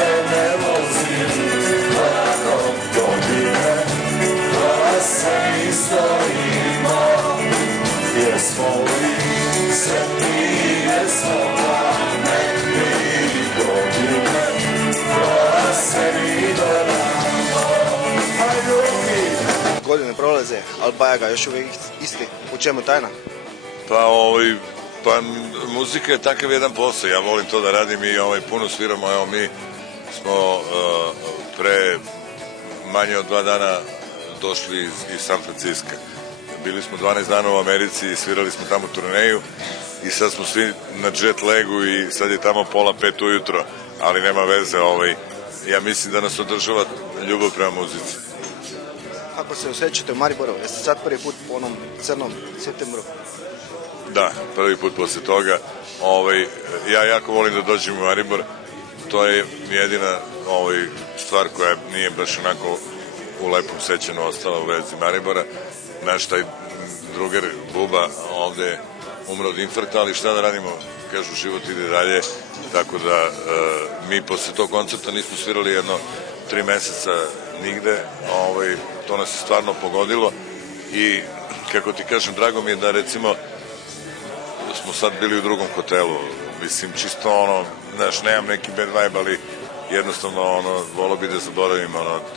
se ne vozim, nakon godine, da se isto ima. Jesmo li sretni, jesmo rane, mi godine, da se ide nama. Hajduki! Godine prolaze, ali Bajaga još uvijek isti. U čemu tajna? Pa muzika je takav jedan posao, ja volim to da radim i puno sviramo, evo mi smo pre manje od 2 dana došli iz San Franciska. Bili smo 12 dana u Americi i svirali smo tamo turneju i sad smo svi na jet lagu i sad je tamo 4:30 ujutro, ali nema veze, ja mislim da nas održava ljubav prema muzici. Kako se osjećate u Mariboru? Jeste sad prvi put po onom crnom septembru? Da, prvi put posle toga. Ja jako volim da dođem u Maribor. To je jedina stvar koja nije baš onako u lepom sećanju ostala u vezi Maribora. Naš taj drugar Buba ovde umro od infarkta, ali šta da radimo, kažu život ide dalje, tako da mi posle tog koncerta nismo svirali jedno 3 meseca nigde, to nas je stvarno pogodilo i kako ti kažem, drago mi je da recimo smo sad bili u drugom hotelu, mislim čisto znaš, nemam neki bad vibe, ali jednostavno volio bi da zaboravim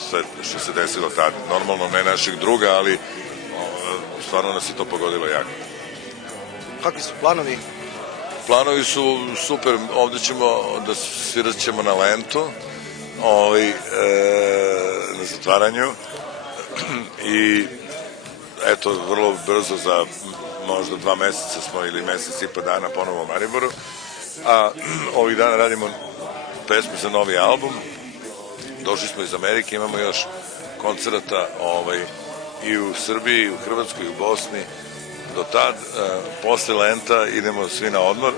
sve što se desilo tad, normalno ne naših druga, ali stvarno nas je to pogodilo jako. Kakvi su planovi? Planovi su super, ovde svirat ćemo na Lentu, na zatvaranju i eto, vrlo brzo za možda 2 meseca smo ili mesec i po dana ponovo u Mariboru, a ovih dana radimo pesmu za novi album. Došli smo iz Amerike, imamo još koncerata i u Srbiji, i u Hrvatskoj, i u Bosni. Do tad, posle Lenta idemo svi na odmor,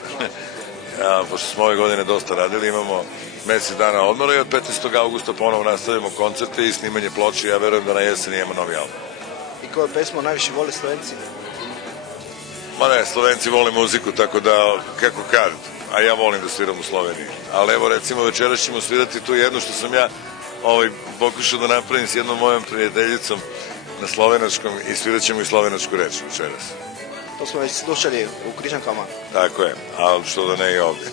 pošto smo ove godine dosta radili, imamo mesec dana odmora i od 15. augusta ponovo nastavimo koncerte i snimanje ploče. Ja verujem da na jesen imamo novi album. I koju pesmu najviše vole Slovenci? Ma ne, Slovenci vole muziku, tako da, kako kad, a ja volim da sviram u Sloveniji. Ali evo, recimo, večeras ćemo svirati tu jedno što sam ja pokušao da napravim s jednom mojom prijateljicom na slovenačkom i svirat ćemo i slovenačku reč večeras. To smo već slušali u Križankama. Tako je, ali što da ne i ovde.